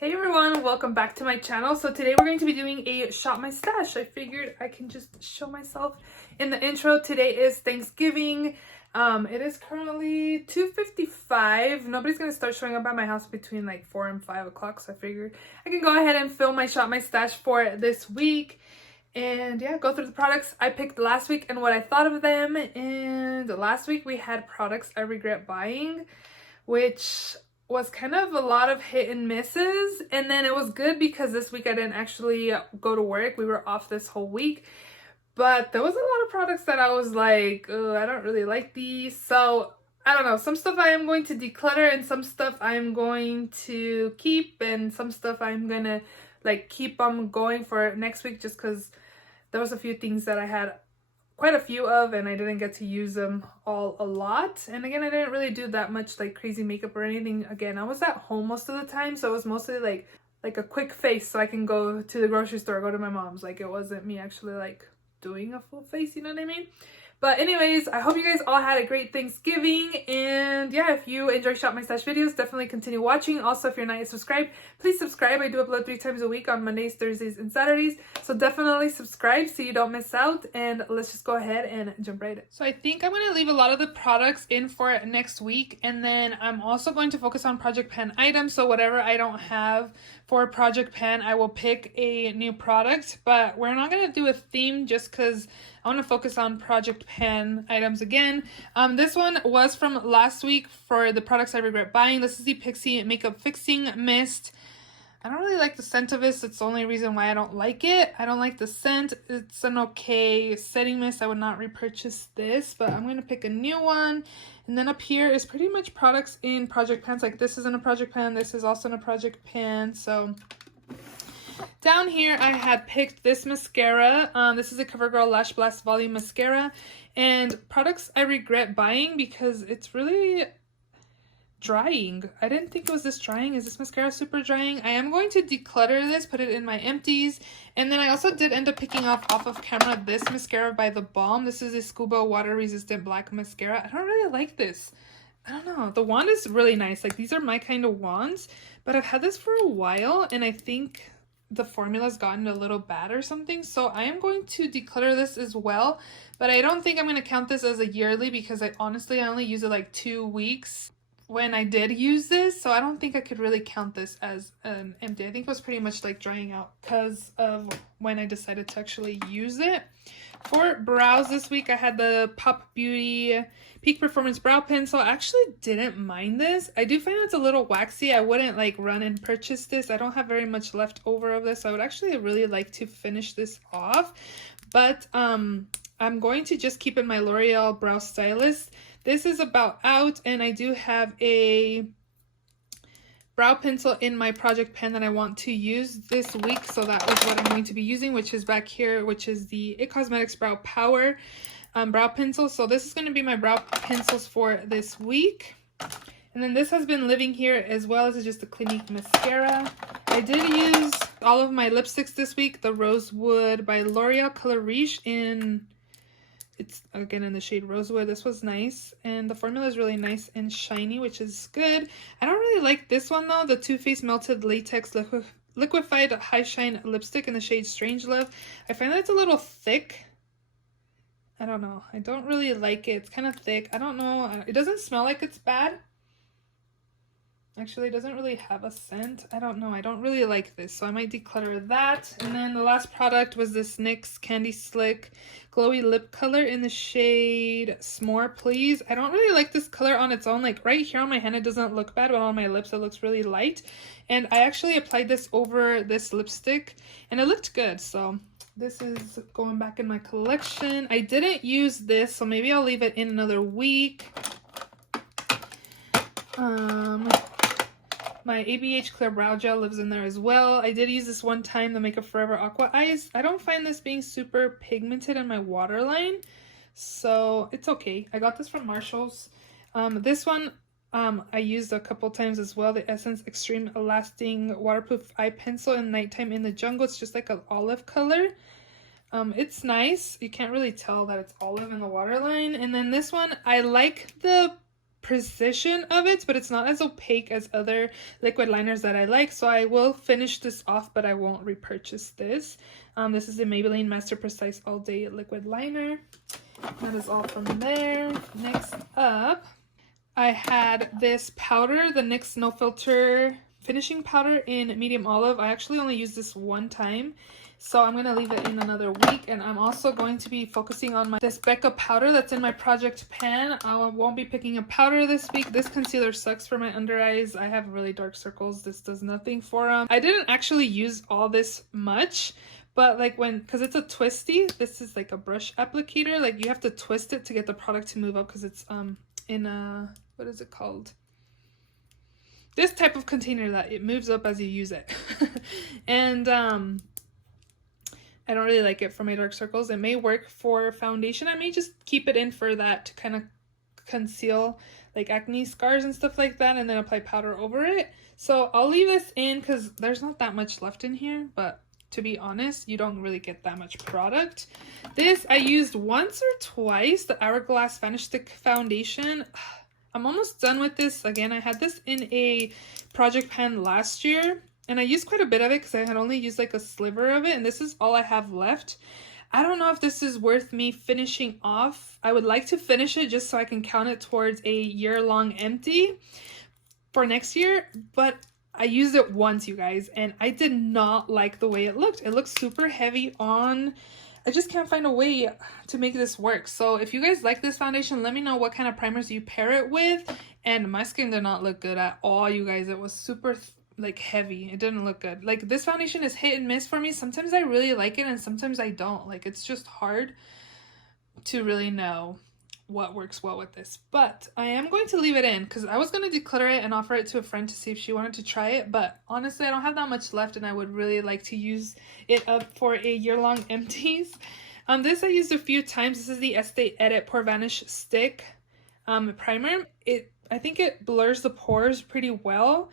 Hey everyone, welcome back to my channel. So today we're going to be doing a shop my stash. I figured I can just show myself in the intro. Today is Thanksgiving. It is currently 2:55. Nobody's gonna start showing up at my house between like 4 and 5 o'clock, so I figured I can go ahead and film my shop my stash for this week and yeah, go through the products I picked last week and what I thought of them. And last week we had products I regret buying, which was kind of a lot of hit and misses, and then it was good because this week I didn't actually go to work. We were off this whole week, but there was a lot of products that I was like, oh, I don't really like these. So I don't know, some stuff I am going to declutter and some stuff I'm going to keep, and some stuff I'm gonna like keep going for next week just because there was a few things that I had quite a few of and I didn't get to use them all a lot. And again, I didn't really do that much like crazy makeup or anything. Again, I was at home most of the time, so it was mostly like a quick face so I can go to the grocery store, go to my mom's. Like, it wasn't me actually like doing a full face, you know what I mean? But anyways, I hope you guys all had a great Thanksgiving, and yeah, if you enjoy Shop My Stash videos, definitely continue watching. Also, if you're not yet subscribed, please subscribe. I do upload 3 times a week on Mondays, Thursdays, and Saturdays, so definitely subscribe so you don't miss out, and let's just go ahead and jump right in. So I think I'm going to leave a lot of the products in for next week, and then I'm also going to focus on Project Pan items, so whatever I don't have for Project Pan, I will pick a new product, but we're not going to do a theme just because I want to focus on Project Pan items again. This one was from last week for the products I regret buying. This is the Pixi Makeup Fixing Mist. I don't really like the scent of this. It's the only reason why I don't like it. I don't like the scent. It's an okay setting mist. I would not repurchase this, but I'm going to pick a new one. And then up here is pretty much products in Project Pans. Like, this is in a Project Pan. This is also in a Project Pan. So down here, I had picked this mascara. This is a CoverGirl Lash Blast Volume Mascara. And products I regret buying because it's really drying. I didn't think it was this drying. Is this mascara super drying? I am going to declutter this, put it in my empties. And then I also did end up picking off of camera this mascara by The Balm. This is a Scuba Water Resistant Black Mascara. I don't really like this. I don't know. The wand is really nice. Like, these are my kind of wands. But I've had this for a while, and I think the formula's gotten a little bad or something, so I am going to declutter this as well. But I don't think I'm going to count this as a yearly because I only use it like 2 weeks when I did use this, so I don't think I could really count this as an empty. I think it was pretty much like drying out because of when I decided to actually use it. For brows this week, I had the Pop Beauty Peak Performance Brow Pencil. I actually didn't mind this. I do find it's a little waxy. I wouldn't like run and purchase this. I don't have very much left over of this. I would actually really like to finish this off. But I'm going to just keep in my L'Oreal Brow Stylist. This is about out, and I do have a brow pencil in my Project Pan that I want to use this week, so that is what I'm going to be using, which is back here, which is the IT Cosmetics Brow Power brow pencil. So this is going to be my brow pencils for this week. And then this has been living here, as well as just a Clinique mascara. I did use all of my lipsticks this week. The Rosewood by L'Oreal Color Riche it's again in the shade Rosewood. This was nice, and the formula is really nice and shiny, which is good. I don't really like this one though, the Too Faced Melted Latex Liquefied High Shine Lipstick in the shade Strangelove. I find that it's a little thick. I don't know. I don't really like it. It's kind of thick. I don't know. It doesn't smell like it's bad. Actually, it doesn't really have a scent. I don't know. I don't really like this, so I might declutter that. And then the last product was this NYX Candy Slick Glowy Lip Color in the shade S'more Please. I don't really like this color on its own. Like, right here on my hand, it doesn't look bad, but on my lips, it looks really light. And I actually applied this over this lipstick, and it looked good. So this is going back in my collection. I didn't use this, so maybe I'll leave it in another week. My ABH Clear Brow Gel lives in there as well. I did use this one time, the Makeup Forever Aqua Eyes. I don't find this being super pigmented in my waterline, so it's okay. I got this from Marshall's. This one I used a couple times as well. The Essence Extreme Lasting Waterproof Eye Pencil in Nighttime in the Jungle. It's just like an olive color. It's nice. You can't really tell that it's olive in the waterline. And then this one, I like the precision of it, but it's not as opaque as other liquid liners that I like. So I will finish this off, but I won't repurchase this. This is the Maybelline Master Precise All Day Liquid Liner. That is all from there. Next up, I had this powder, the NYX No Filter finishing powder in medium olive. I actually only used this one time, so I'm going to leave it in another week. And I'm also going to be focusing on this Becca powder that's in my project pan. I won't be picking a powder this week. This concealer sucks for my under eyes. I have really dark circles. This does nothing for them. I didn't actually use all this much, but like because it's a twisty, this is like a brush applicator. Like you have to twist it to get the product to move up, because it's in a, what is it called? This type of container that it moves up as you use it. And I don't really like it for my dark circles. It may work for foundation. I may just keep it in for that to kind of conceal like acne scars and stuff like that, and then apply powder over it. So I'll leave this in because there's not that much left in here, but to be honest, you don't really get that much product. This I used once or twice, the Hourglass Vanish Stick Foundation. I'm almost done with this. Again, I had this in a project pan last year, and I used quite a bit of it because I had only used like a sliver of it, and this is all I have left. I don't know if this is worth me finishing off. I would like to finish it just so I can count it towards a year-long empty for next year, but I used it once, you guys, and I did not like the way it looked. It looks super heavy on. I just can't find a way to make this work. So if you guys like this foundation, let me know what kind of primers you pair it with. And my skin did not look good at all, you guys. It was super like heavy. It didn't look good. Like this foundation is hit and miss for me. Sometimes I really like it and sometimes I don't. Like it's just hard to really know what works well with this, but I am going to leave it in because I was going to declutter it and offer it to a friend to see if she wanted to try it, but honestly I don't have that much left and I would really like to use it up for a year-long empties. This I used a few times. This is the Estee Edit Pore Vanish Stick primer. I think it blurs the pores pretty well.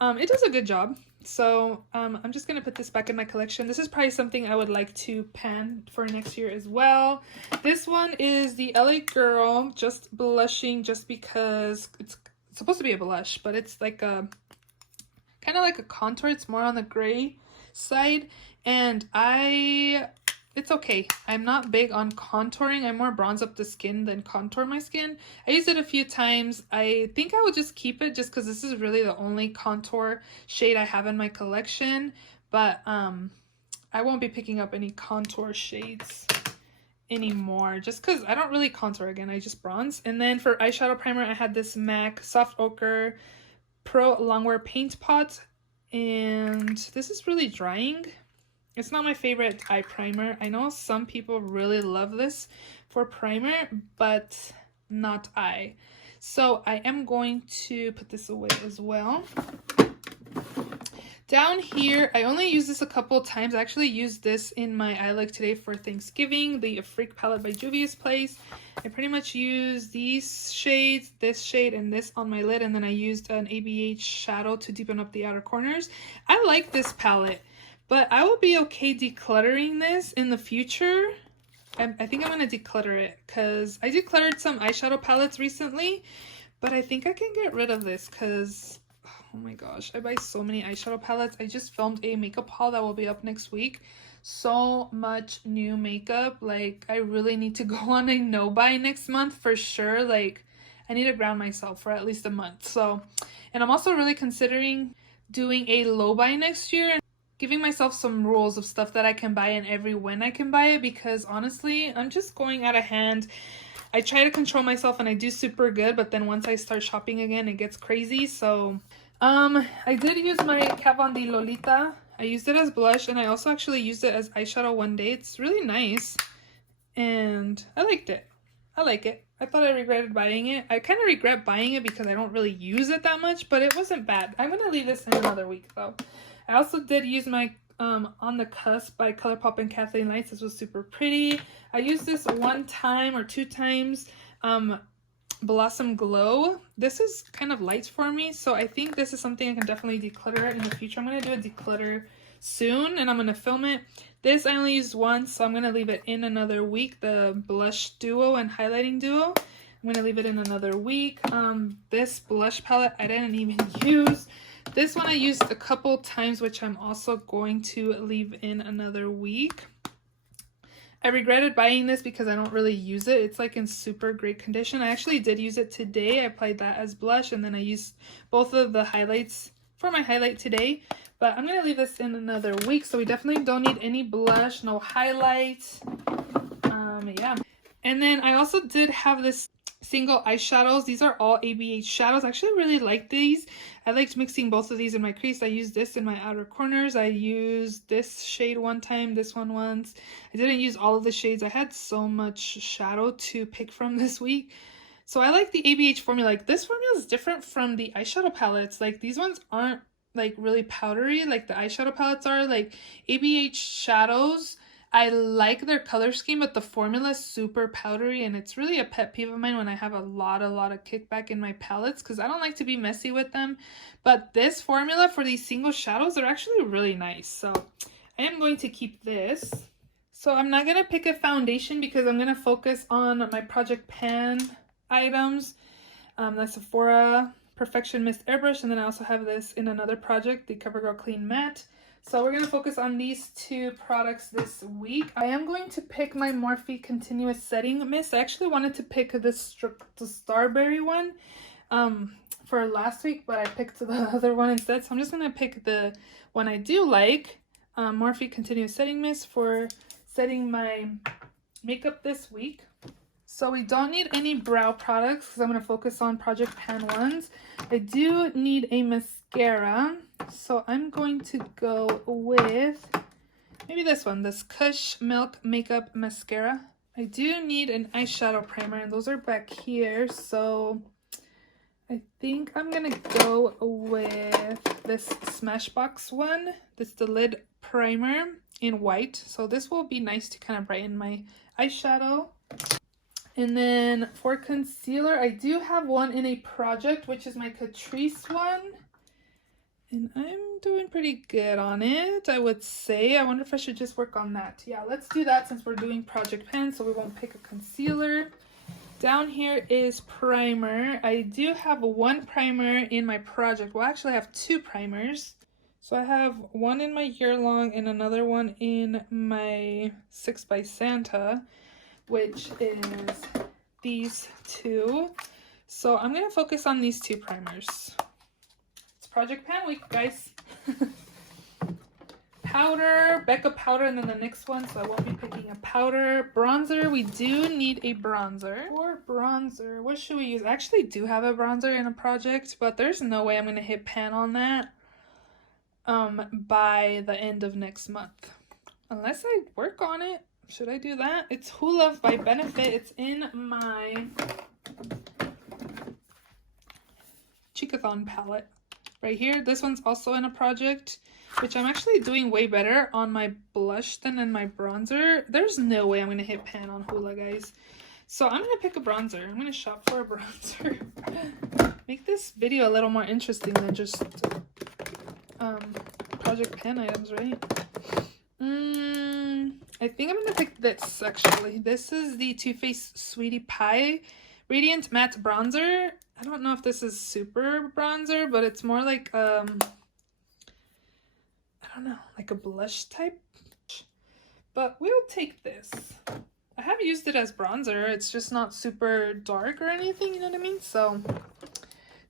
It does a good job. So I'm just going to put this back in my collection. This is probably something I would like to pan for next year as well. This one is the LA Girl Just Blushing, just because it's supposed to be a blush, but it's like a kind of like a contour. It's more on the gray side, and it's okay. I'm not big on contouring. I more bronze up the skin than contour my skin. I used it a few times. I think I will just keep it just because this is really the only contour shade I have in my collection. But I won't be picking up any contour shades anymore just because I don't really contour. Again, I just bronze. And then for eyeshadow primer, I had this MAC Soft Ochre Pro Longwear Paint Pot. And this is really drying. It's not my favorite eye primer. I know some people really love this for primer, but not I. So I am going to put this away as well. Down here, I only used this a couple times. I actually used this in my eye look today for Thanksgiving, the Freak palette by Juvia's Place. I pretty much used these shades, this shade, and this on my lid, and then I used an ABH shadow to deepen up the outer corners. I like this palette, but I will be okay decluttering this in the future. I think I'm going to declutter it because I decluttered some eyeshadow palettes recently, but I think I can get rid of this because, oh my gosh, I buy so many eyeshadow palettes. I just filmed a makeup haul that will be up next week. So much new makeup. Like, I really need to go on a no-buy next month for sure. Like, I need to ground myself for at least a month. So, and I'm also really considering doing a low-buy next year and giving myself some rules of stuff that I can buy and every when I can buy it, because honestly, I'm just going out of hand. I try to control myself and I do super good, but then once I start shopping again, it gets crazy. So, I did use my Kat Von D Lolita. I used it as blush, and I also actually used it as eyeshadow one day. It's really nice, and I liked it. I like it. I thought I regretted buying it. I kind of regret buying it because I don't really use it that much, but it wasn't bad. I'm going to leave this in another week, though. I also did use my On the Cusp by ColourPop and Kathleen Lights. This was super pretty. I used this one time or two times. Blossom Glow. This is kind of light for me, so I think this is something I can definitely declutter in the future. I'm going to do a declutter soon, and I'm going to film it. This I only used once, so I'm going to leave it in another week. The Blush Duo and Highlighting Duo. I'm gonna leave it in another week. This blush palette I didn't even use. This one I used a couple times, which I'm also going to leave in another week. I regretted buying this because I don't really use it. It's like in super great condition. I actually did use it today. I applied that as blush, and then I used both of the highlights for my highlight today. But I'm going to leave this in another week, so we definitely don't need any blush, no highlight. Yeah. And then I also did have this single eyeshadows. These are all eBates shadows. I actually really like these. I liked mixing both of these in my crease. I used this in my outer corners. I used this shade one time, this one once. I didn't use all of the shades. I had so much shadow to pick from this week. So I like the ABH formula. Like, this formula is different from the eyeshadow palettes. Like, these ones aren't like really powdery like the eyeshadow palettes are. Like, ABH shadows, I like their color scheme, but the formula is super powdery, and it's really a pet peeve of mine when I have a lot of kickback in my palettes because I don't like to be messy with them. But this formula for these single shadows are actually really nice, so I am going to keep this. So I'm not going to pick a foundation because I'm going to focus on my Project Pan items. The Sephora Perfection Mist Airbrush, and then I also have this in another project, the CoverGirl Clean Matte. So we're going to focus on these two products this week. I am going to pick my Morphe Continuous Setting Mist. I actually wanted to pick the Starberry one for last week, but I picked the other one instead. So I'm just going to pick the one I do like, Morphe Continuous Setting Mist, for setting my makeup this week. So we don't need any brow products because I'm going to focus on Project Pan ones. I do need a mascara. So I'm going to go with maybe this one, this Kush Milk Makeup Mascara. I do need an eyeshadow primer, and those are back here. So I think I'm going to go with this Smashbox one. This is the lid primer in white. So this will be nice to kind of brighten my eyeshadow. And then for concealer, I do have one in a project, which is my Catrice one. And I'm doing pretty good on it, I would say. I wonder if I should just work on that. Yeah, let's do that since we're doing Project Pan, so we won't pick a concealer. Down here is primer. I do have one primer in my project. Well, actually I have two primers. So I have one in my Year Long and another one in my 6 by Santa, which is these two. So I'm going to focus on these two primers. It's Project Pan week, guys. Powder, Becca powder, and then the next one, so I won't be picking a powder. Bronzer, we do need a bronzer. For bronzer, what should we use? I actually do have a bronzer in a project, but there's no way I'm going to hit pan on that by the end of next month. Unless I work on it. Should I do that? It's Who Love by Benefit. It's in my Cheekathon palette right here. This one's also in a project, which I'm actually doing way better on my blush than in my bronzer. There's no way I'm going to hit pan on Hoola, guys. So I'm going to pick a bronzer. I'm going to shop for a bronzer. Make this video a little more interesting than just Project Pan items, right? I think I'm going to pick this, actually. This is the Too Faced Sweetie Pie Radiant Matte Bronzer. I don't know if this is super bronzer, but it's more like, I don't know, like a blush type. But we'll take this. I have used it as bronzer. It's just not super dark or anything, you know what I mean? So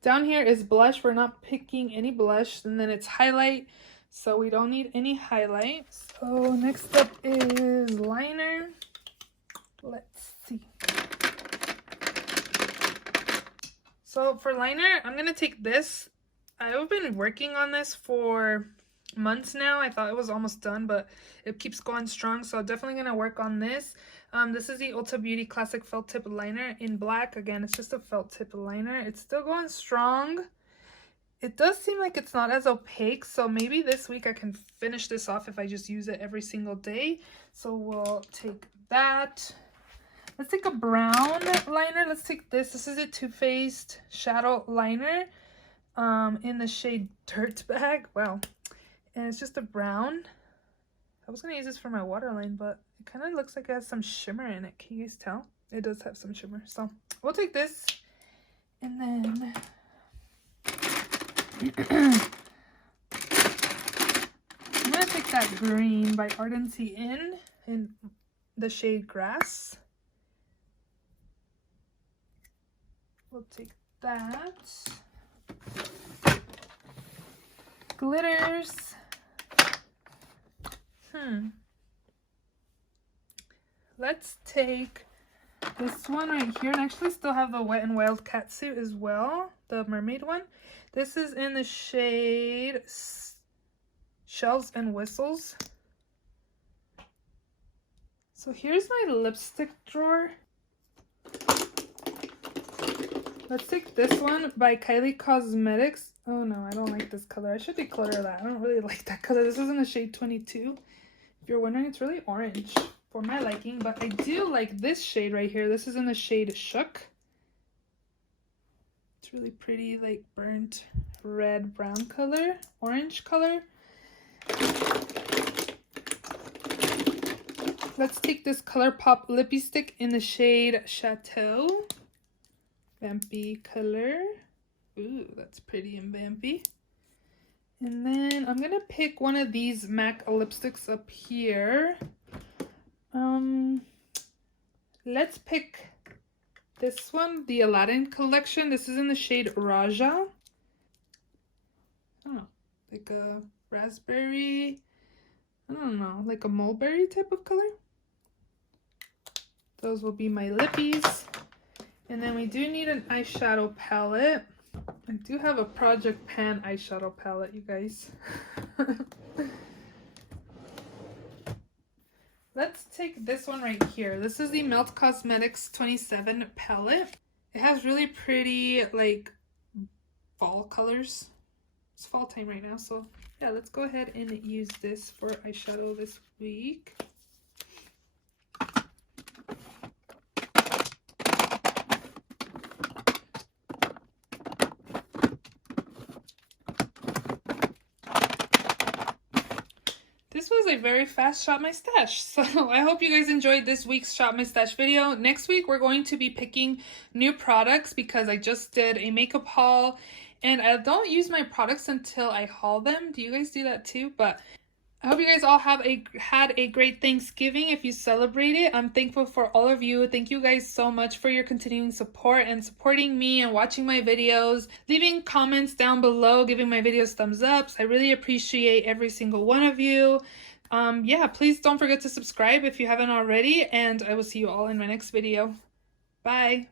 down here is blush. We're not picking any blush. And then it's highlight. So we don't need any highlight. So next up is liner. Let's see. So for liner, I'm going to take this. I've been working on this for months now. I thought it was almost done, but it keeps going strong. So I'm definitely going to work on this. This is the Ulta Beauty Classic Felt Tip Liner in black. Again, it's just a felt tip liner. It's still going strong. It does seem like it's not as opaque, so maybe this week I can finish this off if I just use it every single day. So we'll take that. Let's take a brown liner. Let's take this. This is a Too Faced Shadow Liner in the shade Dirtbag. Wow. And it's just a brown. I was going to use this for my waterline, but it kind of looks like it has some shimmer in it. Can you guys tell? It does have some shimmer. So we'll take this, and then I'm gonna take that green by Ardency in the shade Grass. We'll take that. Glitters. Let's take this one right here, and I actually still have the Wet n Wild cat suit as well, the mermaid one. This is in the shade Shells and Whistles. So here's my lipstick drawer. Let's take this one by Kylie Cosmetics. Oh no, I don't like this color. I should declutter that. I don't really like that color. This is in the shade 22. If you're wondering, it's really orange for my liking, but I do like this shade right here. This is in the shade Shook. It's really pretty, like burnt red brown color, orange color. Let's take this ColourPop lippy stick in the shade Chateau. Vampy color. Ooh, that's pretty and vampy. And then I'm gonna pick one of these MAC lipsticks up here. Let's pick this one, the Aladdin collection. This is in the shade Raja. Oh, like a raspberry, I don't know, like a mulberry type of color. Those will be my lippies. And then we do need an eyeshadow palette. I do have a Project Pan eyeshadow palette, you guys. Let's take this one right here. This is the Melt Cosmetics 27 palette. It has really pretty, like, fall colors. It's fall time right now, so yeah, let's go ahead and use this for eyeshadow this week. This was a very fast Shop My Stash. So I hope you guys enjoyed this week's Shop My Stash video. Next week, we're going to be picking new products because I just did a makeup haul and I don't use my products until I haul them. Do you guys do that too? But I hope you guys all had a great Thanksgiving if you celebrate it. I'm thankful for all of you. Thank you guys so much for your continuing support and supporting me and watching my videos, leaving comments down below, giving my videos thumbs ups. I really appreciate every single one of you. Yeah, please don't forget to subscribe if you haven't already, and I will see you all in my next video. Bye.